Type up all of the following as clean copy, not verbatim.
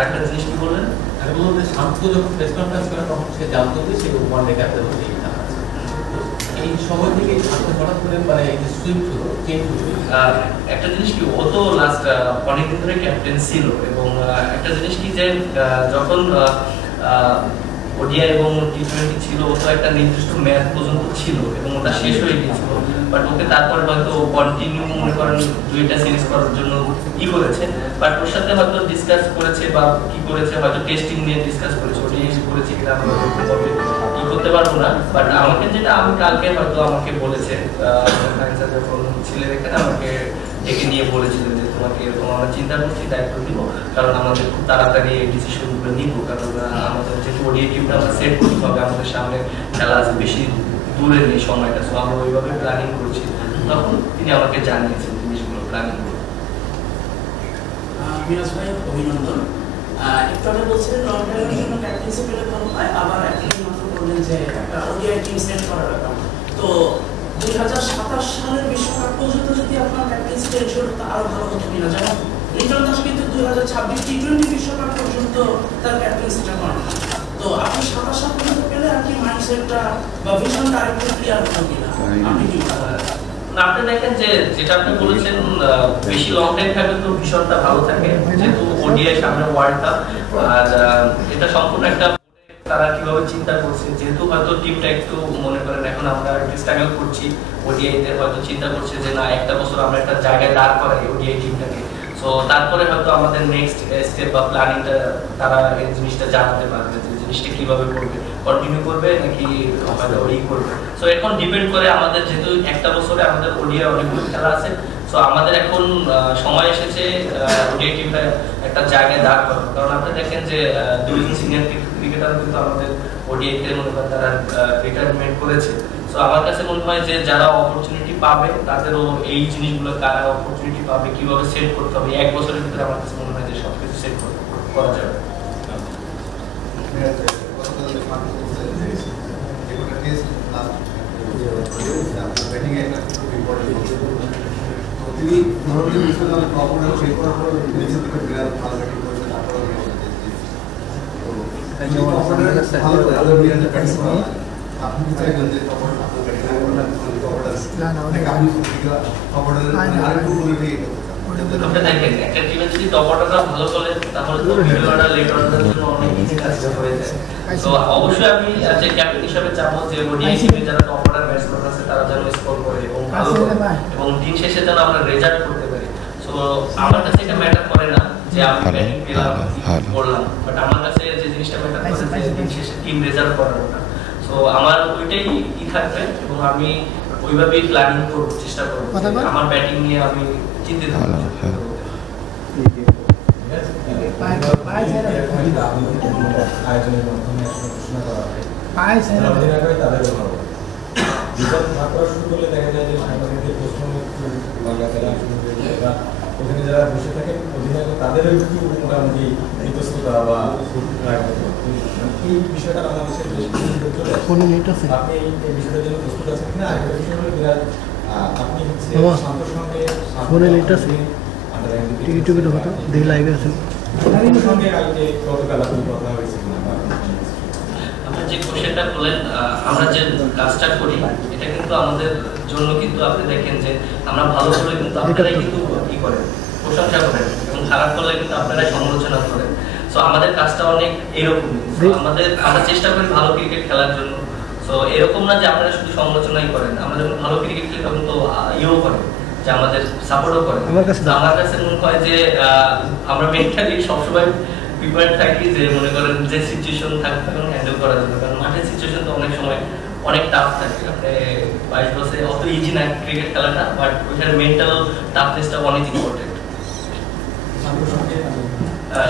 আরেকটা জিনিস কি বললেন? আমি বললাম যে শান্ত যখন প্রেস কনফারেন্স করে তখন সে জানতো যে সে ওয়ান ডে ক্যাপ্টেন হতে এই সময় থেকে শান্ত হঠাৎ করে মানে সুইচ হলো চেঞ্জ হলো। একটা জিনিস কি, ও তো লাস্ট অনেকদিন ধরে ক্যাপ্টেন ছিল এবং একটা জিনিস কি যে যখন ওডিআই এবং টি20 ছিল, ও তো একটা নির্দিষ্ট ম্যাচ পর্যন্ত ছিল এবং ওটা শেষ হয়ে গিয়েছিল, বাট ওকে তারপরে হয়তো কন্টিনিউ মনে করেন দুইটা সিরিজ করার জন্য ই করেছে, বাট ওর সাথে হয়তো ডিসকাস করেছে বা কি করেছে, হয়তো টেস্টিং নিয়ে ডিসকাস করেছে, ওডিআই করেছে কিনা আমি কি করতে পারবো না। বাট আমাকে যেটা আমি কালকে হয়তো আমাকে বলেছে যখন ছিলেন এখানে আমাকে ডেকে নিয়ে বলেছিলেন যে তোমাকে এরকম আমরা চিন্তা করছি, দায়িত্ব দিব, কারণ আমাদের খুব তাড়াতাড়ি এই ডিসিশনগুলো নিব, কারণ আমাদের যেহেতু ওডিআই টিমটা আমরা সেট করতে হবে, আমাদের সামনে খেলা আছে, বেশি দূরে নেই সময়টা, সো আমরা ওইভাবে প্ল্যানিং করছি। তখন তিনি আমাকে জানিয়েছেন জিনিসগুলো প্ল্যানিং করে। মিরাজ ভাই অভিনন্দন। একটু আগে বলছিলেন লং টাইমের জন্য ক্যাপ্টেন্সি পেলে ভালো হয়, আবার একদিন মাত্র বললেন যে একটা ওডিআই টিম সেট করার ব্যাপার। তো 2027 সালের বিশ্বকাপ পর্যন্ত যদি আপনার ক্যাপ্টেন্সিটা এনশিওর হতো আরো ভালো হতো কিনা, যেমন লিটন দাস কিন্তু 2026 টি20 বিশ্বকাপ পর্যন্ত তার ক্যাপ্টেন্সিটা করেন। তো আপনি 27 সাল পর্যন্ত পেলে আর কি মাইন্ডসেটটা বা ভিশনটা আরেকটু ক্লিয়ার হতো কিনা, আপনি কি না? আপনি দেখেন যে যেটা আপনি বলেছেন বেশি লং টাইম থাকলে তো ভীষণটা ভালো থাকে, যেহেতু ওডিআই সামনে ওয়ার্ল্ড কাপ, আর এটা সম্পূর্ণ একটা তারা কিভাবে চিন্তা করছে, যেহেতু হয়তো টিমটা একটু মনে করেন এখন আমরা একটু স্ট্রাগল করছি ওডিআইতে, হয়তো চিন্তা করছে যে না একটা বছর আমরা একটা জায়গায় দাঁড় করাই ওডিআই টিমটাকে, সো তারপরে হয়তো আমাদের নেক্সট স্টেপ বা প্ল্যানিংটা তারা এই জিনিসটা জানাতে পারবে যে জিনিসটা কিভাবে করবে, কন্টিনিউ করবে নাকি হয়তো ওই করবে। সো এখন ডিপেন্ড করে আমাদের, যেহেতু একটা বছরে আমাদের ওডিআই অনেকগুলো খেলা আছে, সো আমাদের এখন সময় এসেছে ওডিআই টিমটা একটা জায়গায় দাঁড় করানো, কারণ আপনি দেখেন যে দুইজন সিনিয়র ক্রিকেটার কিন্তু আমাদের ওডিআইতে মনে করেন তারা রিটায়ারমেন্ট করেছে। সো আমার কাছে মনে হয় যে যারা অপরচুনিটি পাবে তাদেরও এই জিনিসগুলো, কারা অপরচুনিটি পাবে, কিভাবে সেট করতে হবে, এক বছরের ভিতরে আমার কাছে মনে হয় যে সবকিছু সেট করা যাবে। আপনি দেখেন একটা টিমে যদি টপ অর্ডারটা ভালো চলে তাহলে তো মিডল অর্ডার, লেট অর্ডারের জন্য অনেক ইজি কাজটা হয়ে যায়। তো অবশ্যই আমি যে ক্যাপ্টেন হিসেবে চাবো যে ওডিআই টিমে যারা টপ অর্ডার ব্যাটসম্যান আছে তারা যেন স্কোর করে এবং ভালো করে এবং দিন শেষে যেন আমরা রেজাল্ট করতে পারি। সো আমার কাছে এটা ম্যাটার করে না যে আমি ব্যাটিং পেলাম করলাম, বাট আমার কাছে যে জিনিসটা ম্যাটার করে যে দিন শেষে টিম রেজাল্ট করানোটা। সো আমার ওইটাই কি থাকবে এবং আমি ওইভাবেই প্ল্যানিং করব, চেষ্টা করব আমার ব্যাটিং নিয়ে আমি চিন্তিত হব। আয়োজনের মাধ্যমে ঘোষণা করা হয় তাদের শুরু করলে দেখা যায় যে সাংবাদিকদের প্রশ্ন ওখানে যারা বসে থাকেন অধিনায়ক তাদেরও একটু মোটামুটি ইতস্ততা বা এই বিষয়টা বাংলাদেশের আপনি এই বিষয়টার জন্য প্রস্তুত আছেন কিনা? আরেকটা বিষয় হলো আপনি হচ্ছে শান্তর সঙ্গে ইউটিউবে হতো দেখি লাইভে আছেন সঙ্গে কালকে গতকাল আপনি কথা হয়েছে কিনা? আপনি যে কোশ্চেনটা করলেন, আমরা যে কাজটা করি এটা কিন্তু আমাদের জন্য কিন্তু আপনি দেখেন যে আমরা ভালো করলে কিন্তু আপনারাই কিন্তু কি করেন, প্রশংসা করেন এবং খারাপ করলে কিন্তু আপনারাই সমালোচনা করেন। সো আমাদের কাজটা অনেক এরকমই, আমরা চেষ্টা করি ভালো ক্রিকেট খেলার জন্য। সো এরকম না যে আপনারা শুধু সমালোচনাই করেন, আমরা যখন ভালো ক্রিকেট খেলি তখন তো ইয়েও করেন যে আমাদের সাপোর্টও করেন। আমার কাছে মনে হয় যে আমরা মেন্টালি সবসময় প্রিপেয়ার থাকি যে মনে করেন যে সিচুয়েশন থাকবে তখন হ্যান্ডেল করার জন্য, কারণ মাঠের সিচুয়েশন তো অনেক সময় অনেক টাফ থাকে। আপনি 22 বছরে অত ইজি না ক্রিকেট খেলাটা, বাট ওইখানে মেন্টাল টাফনেসটা অনেক ইম্পর্টেন্ট।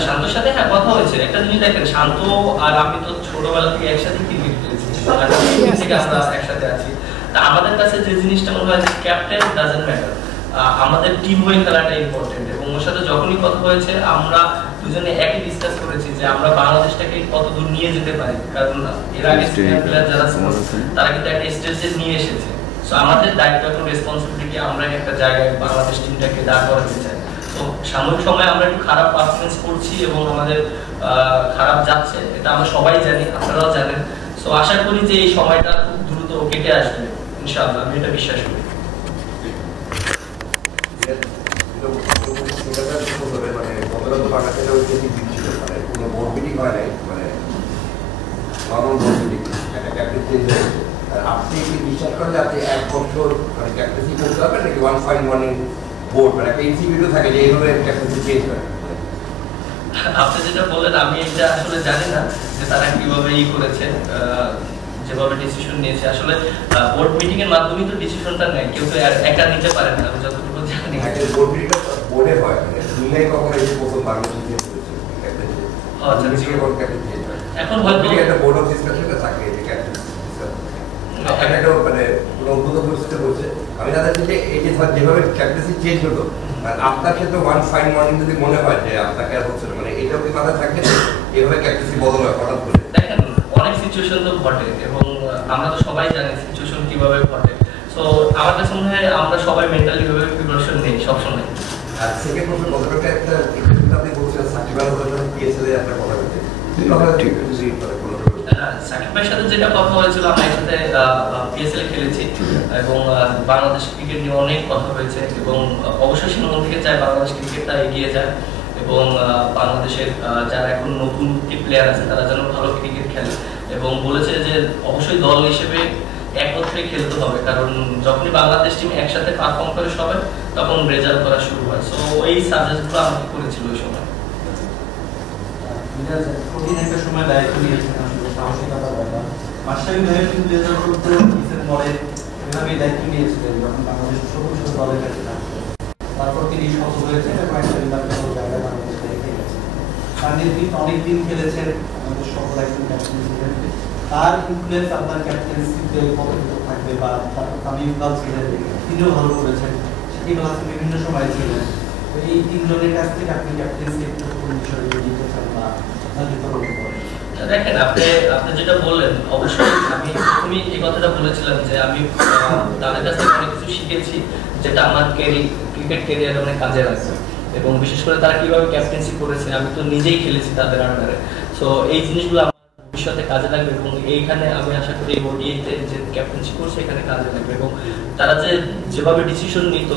শান্তর সাথে হ্যাঁ কথা হয়েছে। একটা জিনিস দেখেন, শান্ত আর আমি তো ছোটবেলা থেকে একসাথে ক্রিকেট খেলেছি, থেকে আমরা একসাথে আছি। তা আমাদের কাছে যে জিনিসটা মনে হয় যে ক্যাপ্টেন ডাজন্ট ম্যাটার, আমাদের টিম হয়ে খেলাটা ইম্পর্টেন্ট। এবং ওর সাথে যখনই কথা হয়েছে আমরা দুজনে একই ডিসকাস করেছি যে আমরা বাংলাদেশটাকে কত দূর নিয়ে যেতে পারি, কারণ এর আগে সিনিয়র প্লেয়ার যারা ছিল তারা কিন্তু একটা স্টেজে নিয়ে এসেছে। সো আমাদের দায়িত্ব এখন রেসপন্সিবিলিটি, আমরা একটা জায়গায় বাংলাদেশ টিমটাকে দাঁড় করাতে চাই। তো তো সাময়িক সময় আমরা একটু খারাপ পারফরমেন্স করছি এবং আমাদের খারাপ যাচ্ছে, এটা আমরা সবাই জানি, আপনারাও জানেন। সো আশা করি যে এই সময়টা খুব দ্রুত কেটে আসবে ইনশাআল্লাহ, আমি এটা বিশ্বাস করি। আপনি কি বিশ্বাস করেন আপনি 1 বছর মানে ক্যাপ্টেন্সি করতে পারবেন নাকি ওয়ান ফাইন মর্নিং বোর্ড মানে একটা ইনসিভিউ থাকে যে এইভাবে ক্যাপ্টেন্সি চেঞ্জ হয়? আপনি যেটা বললেন আমি এটা আসলে জানি না যে তারা কিভাবে করেছে, যেভাবে ডিসিশন নিয়েছে। আসলে বোর্ড মিটিং এর মাধ্যমে তো ডিসিশনটা নেয়, কেউ তো একা নিতে পারে না, আমি যতটুকু জানি। বোর্ড মিটিংটা বোর্ডে হয়, মানে দুনিয়ায় কখনো এই যে প্রথম বাংলাদেশে চেঞ্জ করেছে ক্যাপ্টেন্সি। আচ্ছা, এখন হয়তো একটা বোর্ড অফ ডিসকাশনটা থাকে যে ক্যাপ্টেন্সি একটা মানে কোনো উদ্ভূত পরিস্থিতি হচ্ছে। আমি জানতে যে এই যে যেভাবে ক্যাপ্টেন্সি চেঞ্জ হলো, আর আপনার ক্ষেত্রে ওয়ান ফাইন মর্নিং যদি মনে হয় যে আপনাকে আর হচ্ছে না, মানে এটাও কি মাথায় থাকে এভাবে ক্যাপ্টেন্সি বদল হয় হঠাৎ করে? দেখেন অনেক সিচুয়েশন তো ঘটে এবং আমরা তো সবাই জানি সিচুয়েশন কিভাবে ঘটে। সো আমার কাছে মনে হয় আমরা সবাই মেন্টালি ভাবে প্রিপারেশন নেই সবসময়। আর সেকেন্ড প্রশ্ন গতকালকে একটা আপনি বলছেন সাকিব আল হাসান পিএসএল এর একটা কথা বলতে, ঠিক আছে সাকিব ভাইয়ের সাথে যেটা কথা হয়েছিল, আমরা একসাথে পিএসএল খেলেছি এবং বাংলাদেশ ক্রিকেট নিয়ে অনেক কথা হয়েছে এবং অবশ্যই সে মন থেকে চায় বাংলাদেশ ক্রিকেটটা এগিয়ে যায় এবং বাংলাদেশের যারা এখন নতুন প্লেয়ার আছে তারা যেন ভালো ক্রিকেট খেলে এবং বলেছে যে অবশ্যই দল হিসেবে একত্রে খেলতে হবে, কারণ যখনই বাংলাদেশ টিম একসাথে পারফর্ম করে সবাই তখন রেজাল্ট করা শুরু হয়। সো এই সাজেস্টগুলো আমাকে করেছিল ওই সময়। কঠিন একটা সময় দায়িত্ব নিয়েছেন, আসলে সাহসিকতার ব্যাপার। মাশরাফি ভাইয়ের কিন্তু 2014 পরে এভাবেই দায়িত্ব নিয়েছিলেন যখন বাংলাদেশ ছোট ছোট দলের কাছে থাকতো। তারপর তিনি সফল হয়েছেন এবং একটা বিভাগগত জায়গায় বাংলাদেশ রেখে গেছেন। তার কিন্তু অনেকদিন খেলেছেন, আমাদের সফল একজন ক্যাপ্টেন ছিলেন। তার ইনফ্লুয়েন্স আপনার ক্যাপ্টেন্সিতে কতটুকু থাকবে বা তারপর তামিম ইকবাল ছিলেন, তিনিও ভালো করেছেন, শাকিব আল হাসান বিভিন্ন সময় ছিলেন। তো এই তিনজনের কাছ থেকে আপনি ক্যাপ্টেন্সি একটু কোন বিষয়ে নিতে চান বা দেখেন আপনি যেটা বললেন, অবশ্যই আমি এই কথাটা বলেছিলাম যে আমি তাদের কাছ থেকে অনেক কিছু শিখেছি যেটা আমার ক্রিকেট ক্যারিয়ারে অনেক কাজে লাগছে এবং বিশেষ করে তারা কিভাবে ক্যাপ্টেন্সি করেছে, আমি তো নিজেই খেলেছি তাদের আন্ডারে। সো এই জিনিসগুলো আমার ভবিষ্যতে কাজে লাগবে এবং এইখানে আমি আশা করি এই ওডিআইতে যে ক্যাপ্টেন্সি করছে এখানে কাজে লাগবে এবং তারা যেভাবে ডিসিশন নিত,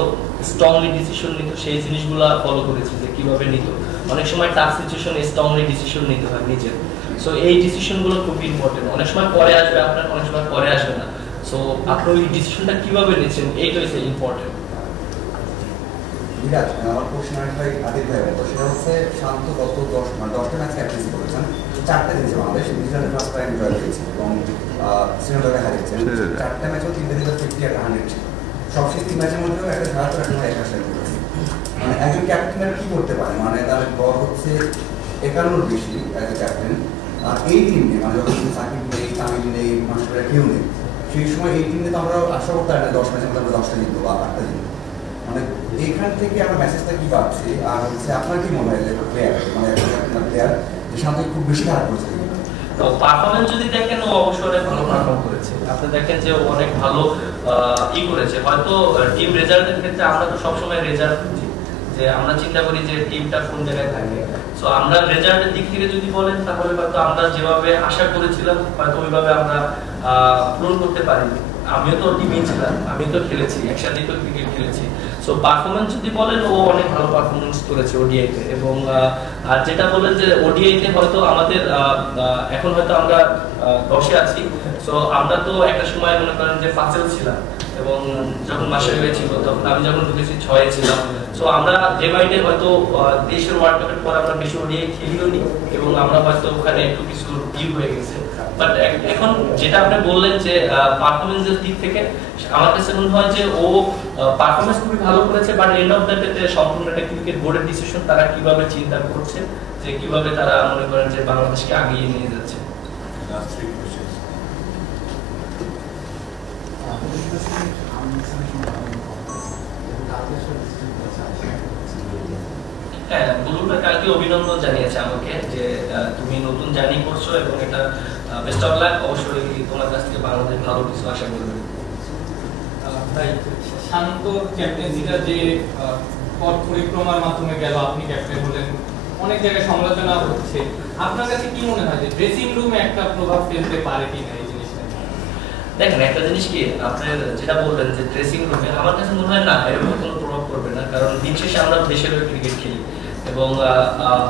স্ট্রংলি ডিসিশন নিত, সেই জিনিসগুলো ফলো করেছি যে কিভাবে নিত। অনেক সময় টাফ সিচুয়েশনে স্ট্রংলি ডিসিশন নিতে হয় নিজের। সো এই ডিসিশনগুলো খুব ইম্পর্টেন্ট, অনেক সময় পরে আসবে আপনার, অনেক সময় পরে আসবে না। সো আপনি ওই ডিসিশনটা কিভাবে নিচ্ছেন এইটাই হচ্ছে ইম্পর্টেন্ট। বিরাট, আমার কোশ্চেন ভাই আদিল ভাই বলতো, সেটা হচ্ছে শান্ত গত 10টা ম্যাচ ক্যাপ্টেন্সি করেছেন, 4টা জিতেছে বাংলাদেশ, নিউজিল্যান্ডের ফার্স্ট টাইম জয় পেয়েছে এবং শ্রীলঙ্কাকে হারিয়েছেন। 4টা ম্যাচও 3-50 একটা 100 ছিল। সবশেষ 3 ম্যাচের মধ্যেও একটা 73 একটা 81 করেছে। মানে একজন ক্যাপ্টেনের কি করতে পারে, মানে তার গড় হচ্ছে 51 বেশি অ্যাজ এ ক্যাপ্টেন। আর এই টিমে মানে যখন সাকিব নেই, তামিম নেই, মাশরাফি কেউ নেই, সেই সময় এই টিমে তো আমরা আশা করতে পারি না 10 ম্যাচের মধ্যে আমরা 10টা জিতবো বা 8টা জিতবো। মানে এইখান থেকে আমরা মেসেজটা কি পাচ্ছি, আর হচ্ছে আপনার কি মনে হয় যে প্লেয়ার মানে একটা প্লেয়ার যে সাথে খুব বেশি খারাপ করছে? তো পারফরম্যান্স যদি দেখেন ও অবশ্যই অনেক ভালো পারফর্ম করেছে। আপনি দেখেন যে ও অনেক ভালো করেছে। হয়তো টিম রেজাল্টের ক্ষেত্রে আমরা তো সবসময় রেজাল্ট খুঁজি, যে আমরা চিন্তা করি যে টিমটা কোন জায়গায় থাকে। সো আমরা রেজাল্টের দিক থেকে যদি বলেন তাহলে হয়তো আমরা যেভাবে আশা করেছিলাম হয়তো ওইভাবে আমরা পূরণ করতে পারিনি। আমিও তো টিমে ছিলাম, আমি তো খেলেছি, একসাথেই তো ক্রিকেট খেলেছি। সো পারফরমেন্স যদি বলেন ও অনেক ভালো পারফরমেন্স করেছে ওডিআইতে এবং আর যেটা বলেন যে ওডিআইতে হয়তো আমাদের এখন হয়তো আমরা 10-এ আছি। সো আমরা তো একটা সময় মনে করেন যে 5-এও ছিলাম এবং যখন মাশরাফি ছিল তখন আমি যখন ঢুকেছি 6-এ ছিলাম। সো আমরা যে মাইন্ডে হয়তো দেশের ওয়ার্ল্ড কাপের পর আমরা বেশি ওডিআই খেলিও নি এবং আমরা হয়তো ওখানে একটু কিছু ডিউ হয়ে গেছে। বাট এখন যেটা আপনি বললেন যে পারফরমেন্সের দিক থেকে আমার কাছে মনে হয় যে ও পারফরমেন্স খুবই ভালো করেছে, but end of the day সম্পূর্ণ একটা ক্রিকেট বোর্ডের ডিসিশন, তারা কিভাবে চিন্তা করছে যে কিভাবে তারা মনে করেন যে বাংলাদেশকে আগিয়ে নিয়ে যাচ্ছে। হ্যাঁ, বুলুটা কালকে অভিনন্দন জানিয়েছে আমাকে যে তুমি নতুন জার্নি করছো এবং এটা বেস্ট অফ লাক। অবশ্যই তোমার কাছ থেকে বাংলাদেশ ভালো কিছু আশা করবে। ভাই শান্ত ক্যাপ্টেন্সিটা যে পথ পরিক্রমার মাধ্যমে গেল, আপনি ক্যাপ্টেন হলেন, অনেক জায়গায় সমালোচনা হচ্ছে, আপনার কাছে কি মনে হয় যে ড্রেসিং রুমে একটা প্রভাব ফেলতে পারে কিনা এই জিনিসটা? দেখেন একটা জিনিস কি, আপনার যেটা বললেন যে ড্রেসিং রুমে, আমার কাছে মনে হয় না এরকম কোনো প্রভাব পড়বে না, কারণ দিন শেষে আমরা দেশের হয়ে ক্রিকেট খেলি এবং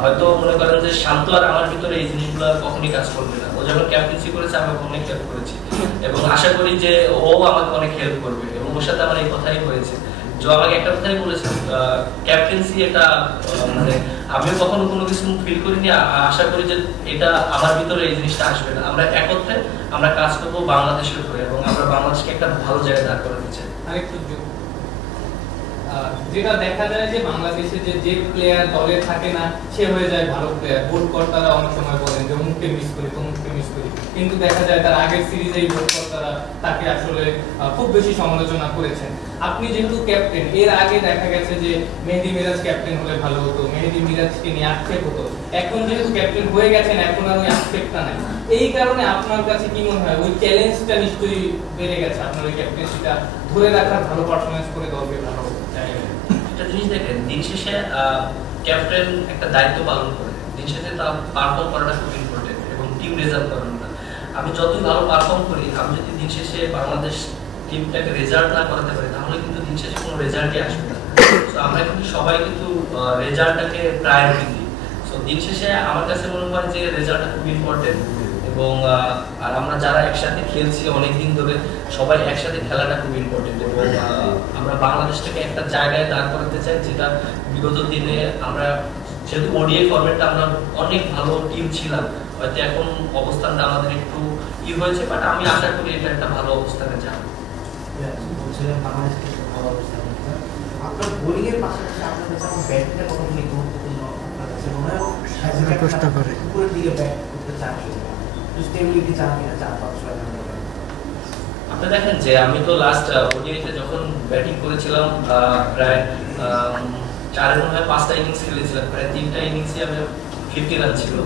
হয়তো মনে করেন যে শান্ত আর আমার ভিতরে এই জিনিসগুলো কখনই কাজ করবে না। ও যখন ক্যাপ্টেন্সি করেছে আমি অনেক হেল্প করেছি এবং আশা করি যে ও আমাকে অনেক হেল্প করবে এবং ওর সাথে আমার এই কথাই হয়েছে। যে আমাকে একটা কথাই বলেছে, ক্যাপ্টেন্সি এটা মানে আমিও কখনো কোনো কিছু ফিল করিনি, আশা করি যে এটা আমার ভিতরে এই জিনিসটা আসবে না। আমরা একত্রে আমরা কাজ করবো বাংলাদেশের হয়ে এবং আমরা বাংলাদেশকে একটা ভালো জায়গায় দাঁড় করাতে চাই। আরেকটু যেটা দেখা যায় যে বাংলাদেশে যে প্লেয়ার দলে থাকে না সে হয়ে যায় ভালো প্লেয়ার, বোর্ড কর্তারা অনেক সময় বলেন যে অমুককে মিস করি তমুককে মিস করি, কিন্তু দেখা যায় তার আগের সিরিজেই বোর্ড কর্তারা তাকে আসলে খুব বেশি সমালোচনা করেছেন। আপনি যেহেতু ক্যাপ্টেন, এর আগে দেখা গেছে যে মেহেদী মিরাজ ক্যাপ্টেন হলে ভালো হতো, মেহেদী মিরাজকে নিয়ে আক্ষেপ হতো, এখন যেহেতু ক্যাপ্টেন হয়ে গেছেন এখন আর ওই আক্ষেপটা নাই। এই কারণে আপনার কাছে কি মনে হয় ওই চ্যালেঞ্জটা নিশ্চয়ই বেড়ে গেছে, আপনার ওই ক্যাপ্টেন্সিটা ধরে রাখার, ভালো পারফরমেন্স করে দলকে ভালো একটা জিনিস দেখেন, দিন শেষে ক্যাপ্টেন একটা দায়িত্ব পালন করে, দিন শেষে তার পারফর্ম করাটা খুব ইম্পর্টেন্ট এবং টিম রেজাল্ট করানোটা। আমি যতই ভালো পারফর্ম করি, আমি যদি দিন শেষে বাংলাদেশ টিমটাকে রেজাল্ট না করাতে পারি তাহলে কিন্তু দিন শেষে কোনো রেজাল্টই আসবে না। তো আমরা কিন্তু সবাই কিন্তু রেজাল্টটাকে প্রায়োরিটি দিই। সো দিন শেষে আমার কাছে মনে হয় যে রেজাল্টটা খুব ইম্পর্টেন্ট এবং আর আমরা যারা একসাথে খেলছি অনেকদিন ধরে, সবাই একসাথে খেলাটা খুব ইম্পর্টেন্ট এবং আমরা বাংলাদেশটাকে একটা জায়গায় দাঁড় করাতে চাই, যেটা বিগত দিনে আমরা যেহেতু ওডিআই ফরম্যাটটা আমরা অনেক ভালো টিম ছিলাম, হয়তো এখন অবস্থানটা আমাদের একটু হয়েছে, বাট আমি আশা করি এটা একটা ভালো অবস্থানে যাবে। আপনার বোলিং এর পাশাপাশি আপনার কাছে আমার ব্যাটিংটা কতখানি গুরুত্বপূর্ণ? আপনার কাছে মনে হয় উপরের দিকে ব্যাট করতে চান, স্টেবিলিটি চান কিনা 4-5 রান? আপনি দেখেন যে আমি তো লাস্ট ওডিআইতে যখন ব্যাটিং করেছিলাম প্রায় 4-5টা ইনিংস খেলেছিলাম, প্রায় 3টা ইনিংসে আমি 50 রান ছিল।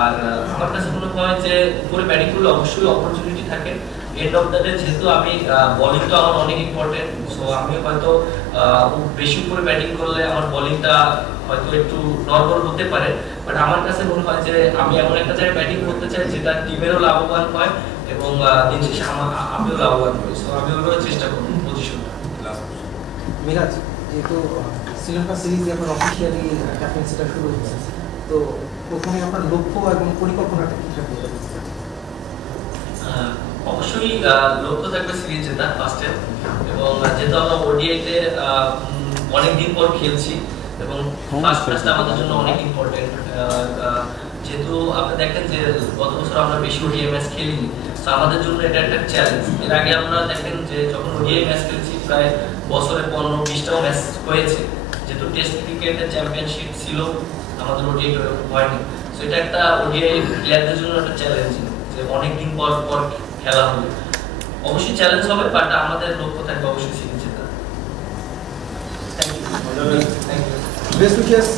আর আমার কাছে মনে হয় যে উপরে ব্যাটিং করলে অবশ্যই অপরচুনিটি থাকে, এন্ড অফ দ্য ডে যেহেতু আমি বোলিং তো আমার অনেক ইম্পর্টেন্ট, সো আমি হয়তো বেশি উপরে ব্যাটিং করলে আমার বোলিংটা হয়তো একটু নড়বড় হতে পারে, বাট আমার কাছে মনে হয় যে আমি এমন একটা জায়গায় ব্যাটিং করতে চাই যেটা টিমেরও লাভবান হয় এবং দিন শেষে আমিও লাভবান হই। সো আমি ওগুলো চেষ্টা করব পজিশনটা। মিরাজ, যেহেতু শ্রীলঙ্কা সিরিজ এখন অফিসিয়ালি ক্যাপ্টেন্সিটা শুরু হয়েছে, তো ওখানে আপনার লক্ষ্য এবং পরিকল্পনাটা কি থাকবে? অবশ্যই লক্ষ্য থাকবে সিরিজ জেতা ফার্স্টে, এবং যেহেতু আমরা ওডিআইতে অনেকদিন পর খেলছি এবং ফার্স্ট ম্যাচটা আমাদের জন্য অনেক ইম্পর্টেন্ট। যেহেতু আপনি দেখেন যে গত বছর আমরা বেশি ওডিআই ম্যাচ খেলিনি, তো আমাদের জন্য এটা একটা চ্যালেঞ্জ। এর আগে আমরা দেখেন যে যখন ওডিআই ম্যাচ খেলেছি প্রায় বছরে 15-20টাও ম্যাচ হয়েছে, যেহেতু টেস্ট ক্রিকেটের চ্যাম্পিয়নশিপ ছিল আমাদের ওডিআই হয়নি। সো এটা একটা ওডিআই প্লেয়ারদের জন্য একটা চ্যালেঞ্জ যে অনেকদিন পর পর খেলা হবে, অবশ্যই চ্যালেঞ্জ হবে, বাট আমাদের লক্ষ্য থাকবে অবশ্যই সিরিজ জেতা। Thank you. Best wishes.